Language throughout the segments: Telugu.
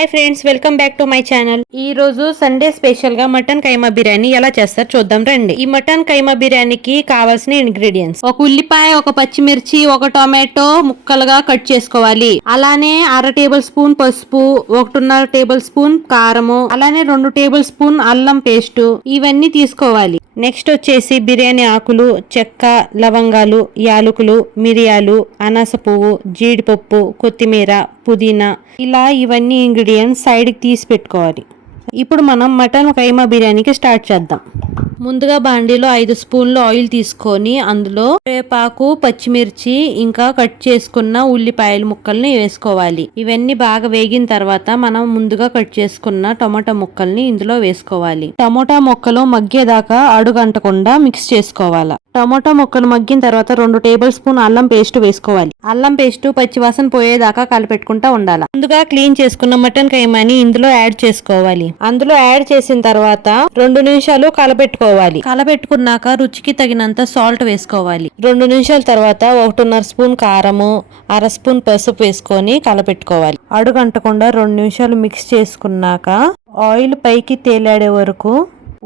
Hi friends, welcome back to my channel. ఈ రోజు సండే స్పెషల్ గా మటన్ కైమా బిర్యానీ ఎలా చేస్తారు చూద్దాం రండి. ఈ మటన్ కైమా బిర్యానీకి కావాల్సిన ఇంగ్రీడియంట్స్: ఒక ఉల్లిపాయ, ఒక పచ్చిమిర్చి, ఒక టొమాటో ముక్కలుగా కట్ చేసుకోవాలి. అలానే 1/2 టేబుల్ స్పూన్ పసుపు, 1.5 టేబుల్ స్పూన్ కారము, అలానే 2 టేబుల్ స్పూన్ అల్లం పేస్ట్, ఇవన్నీ తీసుకోవాలి. నెక్స్ట్ వచ్చేసి బిర్యానీ ఆకులు, చెక్క, లవంగాలు, యాలకులు, మిరియాలు, అనాస పువ్వు, జీడిపప్పు, కొత్తిమీర, పుదీనా, ఇలా ఇవన్నీ ఇంగ్రీడియంట్స్ సైడ్కి తీసి పెట్టుకోవాలి. ఇప్పుడు మనం మటన్ కైమా బిర్యానీకి స్టార్ట్ చేద్దాం. ముందుగా బాండీలో 5 స్పూన్లు ఆయిల్ తీసుకొని అందులో వేపాకు, పచ్చిమిర్చి, ఇంకా కట్ చేసుకున్న ఉల్లిపాయల ముక్కల్ని వేసుకోవాలి. ఇవన్నీ బాగా వేగిన తర్వాత మనం ముందుగా కట్ చేసుకున్న టమాటా ముక్కల్ని ఇందులో వేసుకోవాలి. టమాటా ముక్కలు మగ్గేదాకా అడుగంటకుండా మిక్స్ చేసుకోవాలి. టమాటా ముక్కలు మగ్గిన తర్వాత 2 టేబుల్ స్పూన్ అల్లం పేస్ట్ వేసుకోవాలి. అల్లం పేస్ట్ పచ్చివాసన పోయేదాకా కలిపెట్టుకుంటా ఉండాలి. ముందుగా క్లీన్ చేసుకున్న మటన్ కైమాని ఇందులో యాడ్ చేసుకోవాలి. అందులో యాడ్ చేసిన తర్వాత 2 నిమిషాలు కలపెట్టుకున్నాక రుచికి తగినంత సాల్ట్ వేసుకోవాలి. 2 నిమిషాల తర్వాత 1.5 స్పూన్ కారము, 1/2 స్పూన్ పసుపు వేసుకొని కలపెట్టుకోవాలి. అడుగంటకుండా 2 నిమిషాలు మిక్స్ చేసుకున్నాక ఆయిల్ పైకి తేలాడే వరకు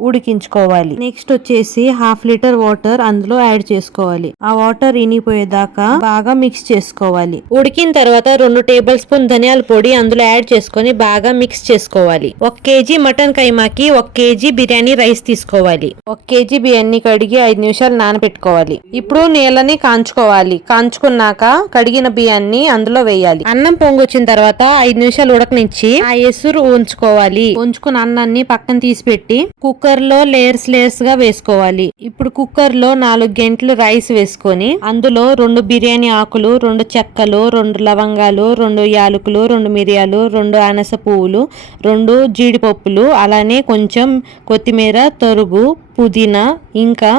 ఉడికించుకోవాలి. నెక్స్ట్ వచ్చేసి 1/2 లీటర్ వాటర్ అందులో యాడ్ చేసుకోవాలి. ఆ వాటర్ ఇనిపోయేదాకా బాగా మిక్స్ చేసుకోవాలి. ఉడికిన తర్వాత 2 టేబుల్ స్పూన్ ధనియాల పొడి అందులో యాడ్ చేసుకొని బాగా మిక్స్ చేసుకోవాలి. 1 కేజీ మటన్ కైమాకి 1 కేజీ బిర్యానీ రైస్ తీసుకోవాలి. 1 కేజీ బియ్యాన్ని కడిగి 5 నిమిషాలు నానబెట్టుకోవాలి. ఇప్పుడు నీళ్ళని కాంచుకోవాలి. కాంచుకున్నాక కడిగిన బియ్యాన్ని అందులో వేయాలి. అన్నం పొంగొచ్చిన తర్వాత 5 నిమిషాలు ఉడకనిచ్చి ఆ ఎసురు ఉంచుకోవాలి. ఉంచుకున్న అన్నాన్ని పక్కన తీసి పెట్టి కుక్కర్ లో లేయర్స్ గా వేసుకోవాలి. ఇప్పుడు కుక్కర్ లో 4 గంటలు రైస్ వేసుకొని అందులో 2 బిర్యానీ ఆకులు, 2 చెక్కలు, 2 లవంగాలు, 2 యాలకులు, 2 మిరియాలు, 2 అనాస పువ్వులు, 2 జీడిపప్పులు, అలానే కొంచెం కొత్తిమీర తరుగు, పుదీనా, ఇంకా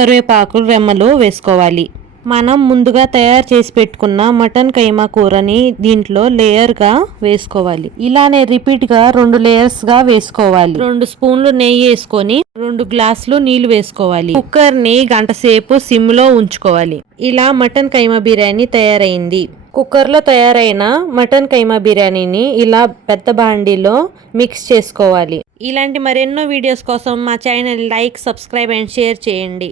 కరివేపాకు రెమ్మలు వేసుకోవాలి. మనం ముందుగా తయారు చేసి పెట్టుకున్న మటన్ కైమా కూరని దీంట్లో లేయర్ గా వేసుకోవాలి. ఇలానే రిపీట్ గా 2 లేయర్స్ గా వేసుకోవాలి. 2 స్పూన్లు నెయ్యి వేసుకొని 2 గ్లాసులు నీళ్లు వేసుకోవాలి. కుక్కర్ ని గంట సేపు సిమ్ లో ఉంచుకోవాలి. ఇలా మటన్ కైమా బిర్యానీ తయారైంది. కుక్కర్ లో తయారైన మటన్ కైమా బిర్యానీని ఇలా పెద్ద బాండీలో మిక్స్ చేసుకోవాలి. ఇలాంటి మరెన్నో వీడియోస్ కోసం మా channel like, subscribe and share చేయండి.